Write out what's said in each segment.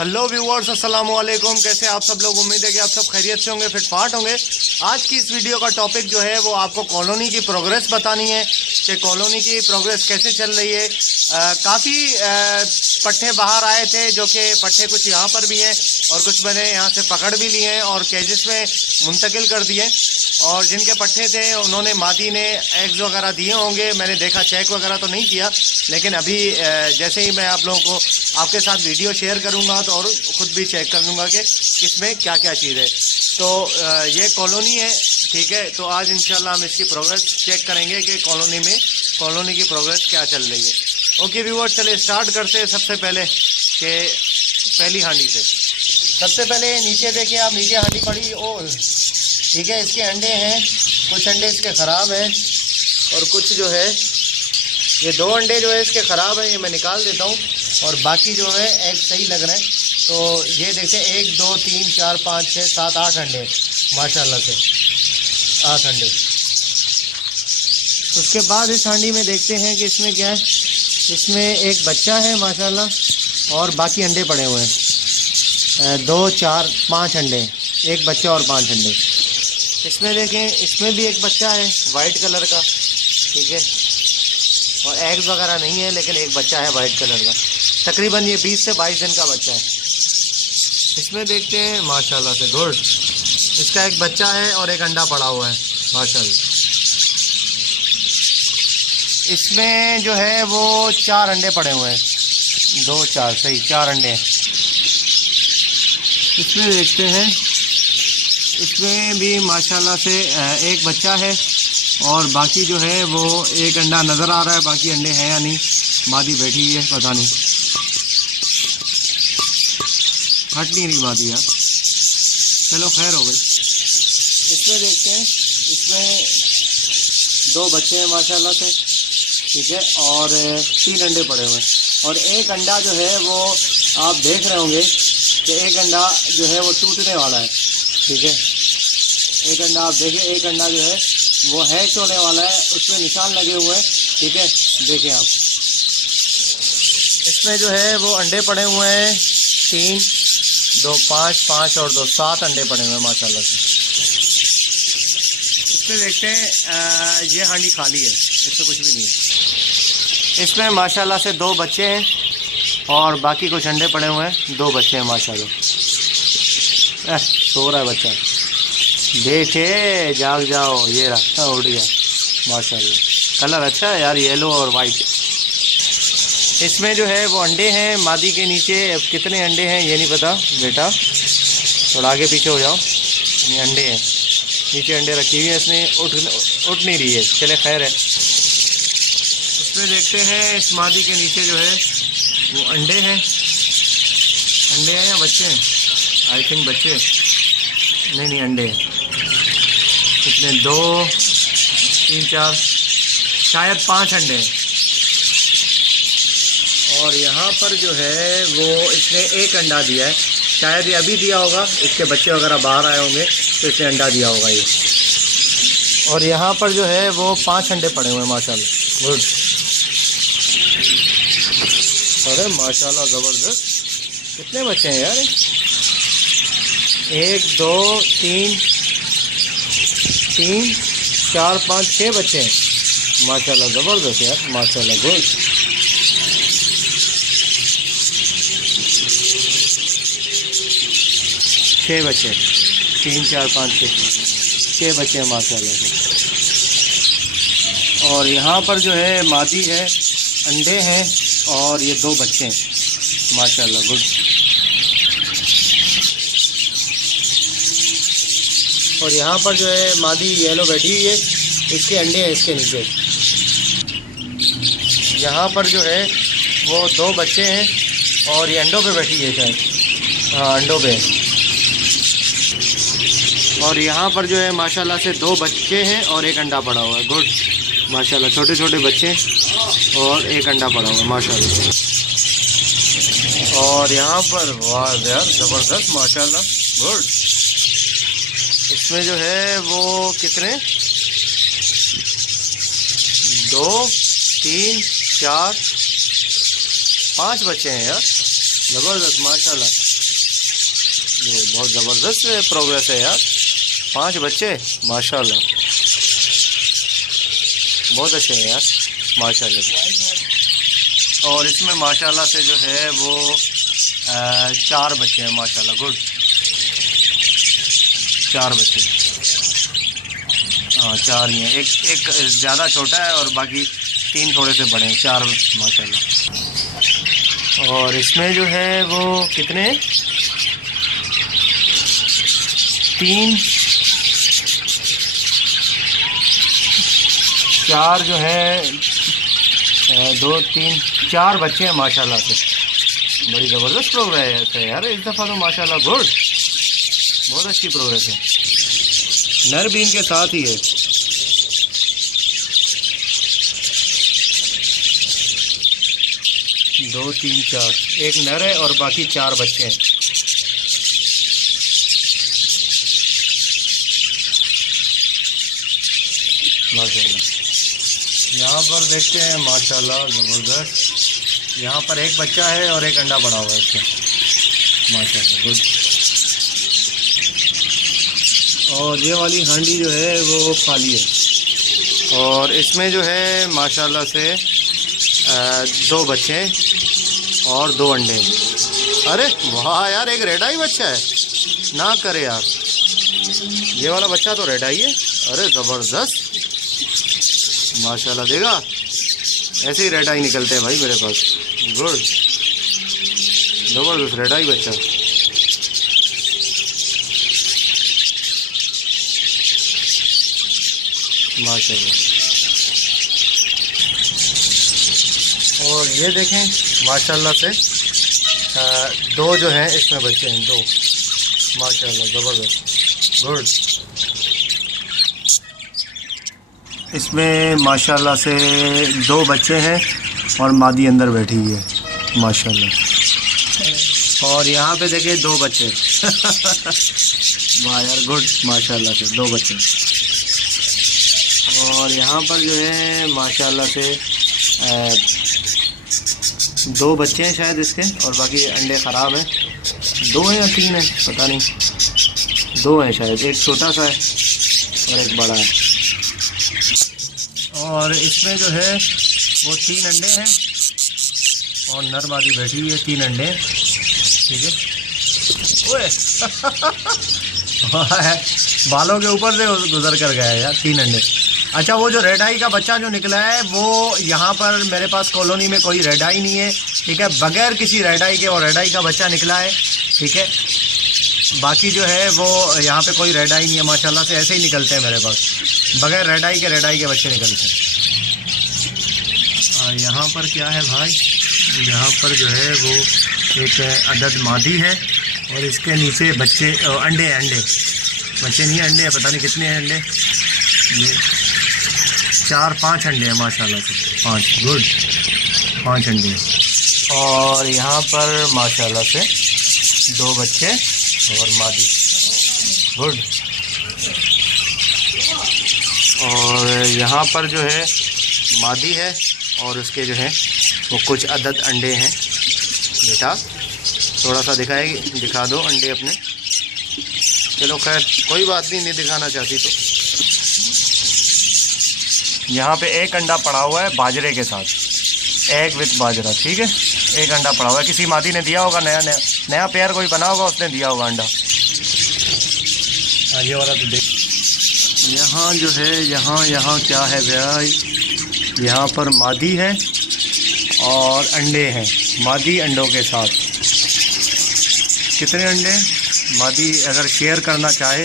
Hello viewers, अस्सलाम वालेकुम। कैसे आप सब लोग? उम्मीद है कि आप सब खैरियत से होंगे, फिटफाट होंगे। आज की इस वीडियो का टॉपिक जो है वो आपको कॉलोनी की प्रोग्रेस बतानी है कि कॉलोनी की प्रोग्रेस कैसे चल रही है। काफ़ी पट्टे बाहर आए थे, जो कि पट्टे कुछ यहाँ पर भी हैं और कुछ मैंने यहाँ से पकड़ भी लिए हैं और केजेस में मुंतकिल कर दिए। और जिनके पट्टे थे उन्होंने मादी ने एग्स वगैरह दिए होंगे, मैंने देखा, चेक वगैरह तो नहीं किया। लेकिन अभी जैसे ही मैं आप लोगों को आपके साथ वीडियो शेयर करूंगा तो और ख़ुद भी चेक कर लूँगा कि इसमें क्या क्या चीज़ है। तो ये कॉलोनी है, ठीक है। तो आज इंशाल्लाह हम इसकी प्रोग्रेस चेक करेंगे कि कॉलोनी की प्रोग्रेस क्या चल रही है। ओके व्यूअर्स, चले स्टार्ट करते हैं। सबसे पहले कि पहली हांडी से सबसे पहले नीचे देखिए आप, नीचे हांडी पड़ी और ठीक है। इसके अंडे हैं, कुछ अंडे इसके ख़राब हैं और कुछ जो है ये 2 अंडे जो है इसके ख़राब हैं, ये मैं निकाल देता हूँ। और बाकी जो है एग सही लग रहे हैं। तो ये देखिए 1 2 3 4 5 6 7 8 अंडे माशाल्लाह से 8 अंडे। उसके बाद इस हांडी में देखते हैं कि इसमें क्या है। इसमें एक बच्चा है माशाल्लाह और बाकी अंडे पड़े हुए हैं। 2 4 5 अंडे, एक बच्चा और 5 अंडे। इसमें देखें, इसमें भी एक बच्चा है वाइट कलर का, ठीक है। और एग्स वगैरह नहीं है, लेकिन एक बच्चा है वाइट कलर का। तकरीबन ये 20 से 22 दिन का बच्चा है। इसमें देखते हैं माशाल्लाह से गुड, इसका एक बच्चा है और एक अंडा पड़ा हुआ है माशाल्लाह। इसमें जो है वो 4 अंडे पड़े हुए हैं, 2 4 सही 4 अंडे हैं। इसमें देखते हैं, इसमें भी माशाल्लाह से एक बच्चा है और बाकी जो है वो एक अंडा नज़र आ रहा है, बाकी अंडे हैं या नहीं। मादी बैठी हुई है, पता नहीं, हट नहीं रही मादी यार। चलो खैर हो गई। इसमें देखते हैं, इसमें 2 बच्चे हैं माशाल्लाह से, ठीक है। और 3 अंडे पड़े हुए हैं और एक अंडा जो है वो आप देख रहे होंगे कि एक अंडा जो है वो टूटने वाला है, ठीक है। एक अंडा आप देखें, एक अंडा जो है वो हैच होने वाला है, उसमें निशान लगे हुए हैं, ठीक है। देखें आप, इसमें जो है वो अंडे पड़े हुए हैं 3 2 5 5 और 2 7 अंडे पड़े हुए हैं माशाल्लाह से। इसमें देखते हैं ये हांडी खाली है, इसमें कुछ भी नहीं है। इसमें माशाल्लाह से 2 बच्चे हैं और बाकी कुछ अंडे पड़े हुए हैं। 2 बच्चे हैं माशाल्लाह। सो रहा है बच्चा, बैठे जाग जाओ, ये रहा उड़ गया माशाल्लाह। कलर अच्छा है यार, येलो और वाइट। इसमें जो है वो अंडे हैं मादी के नीचे। अब कितने अंडे हैं ये नहीं पता बेटा, थोड़ा आगे पीछे हो जाओ। ये अंडे हैं, नीचे अंडे रखी हुई है, इसमें उठ नहीं रही है। चले खैर है। इसमें देखते हैं इस मादी के नीचे जो है वो अंडे हैं। अंडे हैं या बच्चे हैं? आई थिंक बच्चे, नहीं अंडे हैं। कितने 2 3 4 शायद 5 अंडे हैं। और यहाँ पर जो है वो इसने एक अंडा दिया है, शायद ये अभी दिया होगा, इसके बच्चे वगैरह बाहर आए होंगे तो इसने अंडा दिया होगा ये। और यहाँ पर जो है वो 5 अंडे पड़े हुए हैं माशाल्लाह, गुड। अरे माशाल्लाह ज़बरदस्त, कितने बच्चे हैं यार? 1 2 3 4 5 6 बच्चे हैं माशाल्लाह, ज़बरदस्त यार माशाल्लाह, गुड। 6 बच्चे, 3 4 5 6 बच्चे हैं माशाल्लाह से। और यहाँ पर जो है मादी है, अंडे हैं और ये 2 बच्चे हैं माशाल्लाह, गुड। और यहाँ पर जो है मादी येलो बैठी हुई है, इसके अंडे हैं इसके नीचे। यहाँ पर जो है वो 2 बच्चे हैं और ये अंडों पे बैठी है शायद, हाँ अंडों पे। और यहाँ पर जो है माशाल्लाह से 2 बच्चे हैं और एक अंडा पड़ा हुआ है, गुड माशाल्लाह। छोटे छोटे बच्चे और एक अंडा पड़ा हुआ है माशाल्लाह। और यहाँ पर वाह यार ज़बरदस्त माशाल्लाह, गुड। इसमें जो है वो कितने 2 3 4 5 बच्चे हैं यार, ज़बरदस्त माशाल्लाह। ये बहुत ज़बरदस्त प्रोग्रेस है यार। 5 बच्चे माशाल्लाह, बहुत अच्छे हैं यार माशाल्लाह। और इसमें माशाल्लाह से जो है वो 4 बच्चे हैं माशाल्लाह। गुड, 4 बच्चे। हाँ 4 ही हैं, एक ज़्यादा छोटा है और बाकी 3 थोड़े से बड़े हैं। 4 माशाल्लाह। और इसमें जो है वो कितने, 3 4 जो है 2 3 4 बच्चे हैं माशाल्लाह से। बड़ी ज़बरदस्त प्रोग्रेस है यार इस दफ़ा तो माशाल्लाह। गुड, बहुत अच्छी प्रोग्रेस है। नर भी इनके साथ ही है। दो 3 4, एक नर है और बाकी 4 बच्चे हैं। माशाल्लाह। यहाँ पर देखते हैं माशाल्लाह ज़बरदस्त। यहाँ पर एक बच्चा है और एक अंडा पड़ा हुआ है इसमें माशाल्लाह। गुड। और ये वाली हांडी जो है वो खाली है। और इसमें जो है माशाल्लाह से 2 बच्चे और 2 अंडे। अरे वाह यार, एक रेड आई बच्चा है ना करे यार। ये वाला बच्चा तो रेड आई है। अरे ज़बरदस्त माशाल्लाह। देखा, ऐसे ही रेड आई निकलते हैं भाई मेरे पास। गुड, ज़बरदस्त रेड आई बच्चा। माशाल्लाह। और ये देखें माशाल्लाह से 2 जो हैं इसमें बच्चे हैं, 2 माशाल्लाह ज़बरदस्त। गुड। इसमें माशाल्लाह से 2 बच्चे हैं और मादी अंदर बैठी हुई है माशाल्लाह। और यहाँ पे देखिए 2 बच्चे। वाह यार, गुड माशाल्लाह से 2 बच्चे। और यहाँ पर जो है माशाल्लाह से 2 बच्चे हैं शायद इसके, और बाकी अंडे ख़राब हैं। 2 हैं या 3 हैं पता नहीं, 2 हैं शायद, एक छोटा सा है और एक बड़ा है। और इसमें जो है वो 3 अंडे हैं और नर मादी बैठी हुई है। 3 अंडे हैं, ठीक है। ओए बालों के ऊपर से गुजर कर गया यार, 3 अंडे। अच्छा, वो जो रेड आई का बच्चा जो निकला है वो यहाँ पर मेरे पास कॉलोनी में कोई रेड आई नहीं है, ठीक है। बगैर किसी रेड आई के और रेड आई का बच्चा निकला है, ठीक है। बाकी जो है वो यहाँ पे कोई रेड आई नहीं है माशाल्लाह से। ऐसे ही निकलते हैं मेरे पास, बगैर रेड आई के बच्चे निकलते हैं। और यहाँ पर क्या है भाई, यहाँ पर जो है वो एक अदद मादी है और इसके नीचे बच्चे अंडे बच्चे नहीं अंडे हैं, पता नहीं कितने हैं अंडे। ये 4-5 अंडे हैं माशाल्लाह से, 5। गुड, 5 अंडे। और यहाँ पर माशाल्लाह से 2 बच्चे और मादी। गुड। और यहाँ पर जो है मादी है और उसके जो है वो कुछ अदद अंडे हैं। बेटा थोड़ा सा दिखा दो अंडे अपने। चलो खैर कोई बात नहीं दिखाना चाहती तो। यहाँ पे एक अंडा पड़ा हुआ है बाजरे के साथ, एग विथ बाजरा, ठीक है। एक अंडा पड़ा हुआ है, किसी मादी ने दिया होगा, नया पेयर कोई बना होगा, उसने दिया होगा अंडा। ये वाला तो देख। यहाँ जो है यहाँ क्या है भाई, यहाँ पर मादी है और अंडे हैं, मादी अंडों के साथ। कितने अंडे मादी अगर शेयर करना चाहे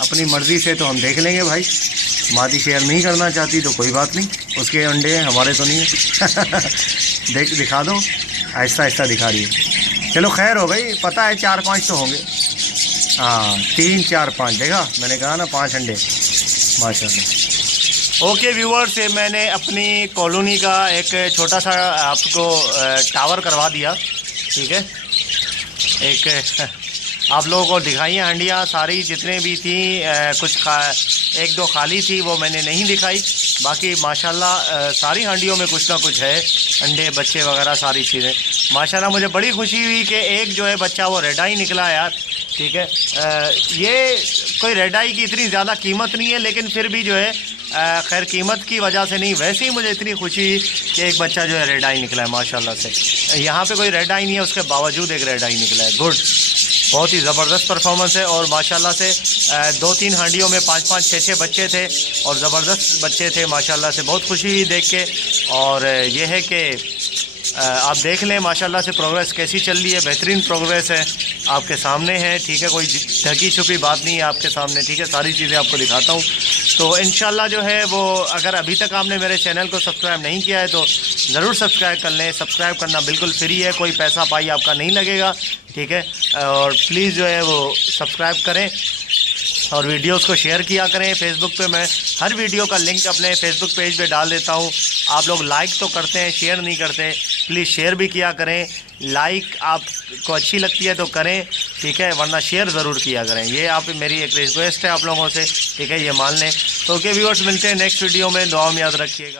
अपनी मर्ज़ी से तो हम देख लेंगे भाई। मादी शेयर नहीं करना चाहती तो कोई बात नहीं, उसके अंडे हैं, हमारे तो नहीं है। दिखा दो, आहिस्ता आहिस्ता दिखा रही है। चलो खैर हो गई, पता है 4-5 तो होंगे। हाँ 3 4 5, देखा मैंने कहा ना 5 अंडे माशाल्लाह। ओके व्यूअर्स, ये मैंने अपनी कॉलोनी का एक छोटा सा आपको टावर करवा दिया, ठीक है। एक आप लोगों को दिखाई हांडियाँ सारी जितने भी थी, कुछ 1-2 खाली थी वो मैंने नहीं दिखाई। बाकी माशाल्लाह सारी हांडियों में कुछ ना कुछ है, अंडे बच्चे वगैरह सारी चीज़ें। माशाल्लाह मुझे बड़ी खुशी हुई कि एक जो है बच्चा वो रेड आई निकला यार, ठीक है। ये कोई रेड आई की इतनी ज़्यादा कीमत नहीं है, लेकिन फिर भी जो है खैर कीमत की वजह से नहीं, वैसे ही मुझे इतनी खुशी कि एक बच्चा जो है रेड आई निकला है माशाल्लाह से। यहाँ पे कोई रेड आई नहीं है, उसके बावजूद एक रेड आई निकला है। गुड, बहुत ही ज़बरदस्त परफॉर्मेंस है। और माशाल्लाह से 2-3 हांडियों में 5-5, 6-6 बच्चे थे और ज़बरदस्त बच्चे थे माशाल्लाह से। बहुत खुशी हुई देख के। और ये है कि आप देख लें माशाल्लाह से प्रोग्रेस कैसी चल रही है, बेहतरीन प्रोग्रेस है, आपके सामने है। ठीक है, कोई ढकी छुपी बात नहीं है आपके सामने। ठीक है, सारी चीज़ें आपको दिखाता हूँ। तो इंशाल्लाह जो है वो, अगर अभी तक आपने मेरे चैनल को सब्सक्राइब नहीं किया है तो ज़रूर सब्सक्राइब कर लें। सब्सक्राइब करना बिल्कुल फ्री है, कोई पैसा पाई आपका नहीं लगेगा। ठीक है, और प्लीज़ जो है वो सब्सक्राइब करें और वीडियोस को शेयर किया करें। फेसबुक पे मैं हर वीडियो का लिंक अपने फेसबुक पेज पे डाल देता हूँ। आप लोग लाइक तो करते हैं, शेयर नहीं करते। प्लीज़ शेयर भी किया करें। लाइक आपको अच्छी लगती है तो करें, ठीक है, वरना शेयर ज़रूर किया करें। ये आप मेरी एक रिक्वेस्ट है आप लोगों से, ठीक है, ये मान लें। तो ओके व्यूअर्स, मिलते हैं नेक्स्ट वीडियो में। दुआ में याद रखिएगा।